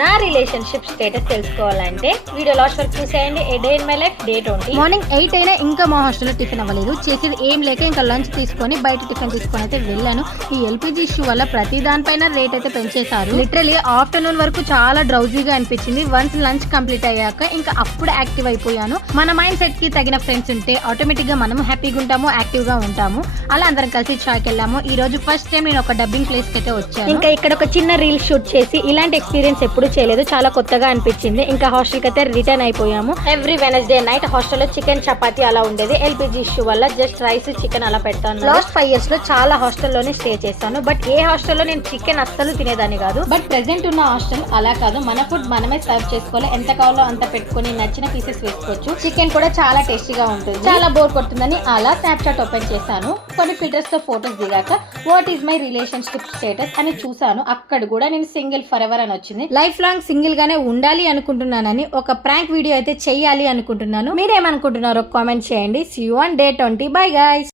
నా relationship status తెలుసుకోవాలంటే video last వరకు చూసేయండి. A day in my life day 20. Morning 8 అయినా ఇంకా మా హాస్టల్లో టిఫిన్ అవ్వలేదు. చేసేది ఏం లేక ఇంకా లంచ్ తీసుకొని బయట టిఫిన్ తీసుకొని అయితే వెళ్ళాను. ఈ ఎల్పిజి ఇష్యూ వల్ల ప్రతి దానిపైన రేట్ అయితే పెంచేశారు. లిటరలీ ఆఫ్టర్నూన్ వరకు చాలా డ్రౌజీగా అనిపించింది. వన్స్ లంచ్ కంప్లీట్ అయ్యాక ఇంకా అప్పుడు యాక్టివ్ అయిపోయాను. మన మైండ్ సెట్ కి తగిన ఫ్రెండ్స్ ఉంటే ఆటోమేటిక్ గా మనం హ్యాపీగా ఉంటాము, యాక్టివ్ గా ఉంటాము. అలా అందరం కలిసి చాయ్కి వెళ్ళాము. ఈ రోజు ఫస్ట్ టైం నేను ఒక డబ్బింగ్ ప్లేస్ కి అయితే వచ్చాను. ఇంకా ఇక్కడ ఒక చిన్న రీల్ షూట్ చేసి ఇలాంటి ఎక్స్పీరియన్స్ ఎప్పుడు చేయలేదు, చాలా కొత్తగా అనిపించింది. ఇంకా హాస్టల్ కి అయితే రిటర్న్ అయిపోయాము. ఎవ్రీ వెనస్డే నైట్ హాస్టల్లో చికెన్ చపాతీ అలా ఉండేది. ఎల్పిజి ఇష్యూ వల్ల జస్ట్ రైస్ చికెన్ అలా పెడతాను. లాస్ట్ 5 years లో చాలా హాస్టల్లోనే స్టే చేశాను. బట్ ఏ హాస్టల్లో నేను చికెన్ అస్సలు తినేదాన్ని కాదు. బట్ ప్రెసెంట్ ఉన్న హాస్టల్ అలా కాదు. మన ఫుడ్ మనమే సర్వ్ చేసుకోవాలి. ఎంత కావాలో అంత పెట్టుకుని నచ్చిన పీసెస్ వేసుకోవచ్చు. చికెన్ కూడా చాలా టేస్టీగా ఉంటుంది. చాలా బోర్ కొడుతుందని అలా స్నాప్చాట్ ఓపెన్ చేశాను. కొన్ని ఫిల్టర్స్ తో ఫోటోస్ దిగాక what is my relationship status అని చూసాను. అక్కడ కూడా నేను సింగిల్ ఫర్ ఎవర్ అని వచ్చింది. లైఫ్ లాంగ్ సింగిల్ గానే ఉండాలి అనుకుంటున్నానని ఒక ప్రాంక్ వీడియో అయితే చెయ్యాలి అనుకుంటున్నాను. మీరేమనుకుంటున్నారో కామెంట్ చేయండి. See you on day 20. Bye guys.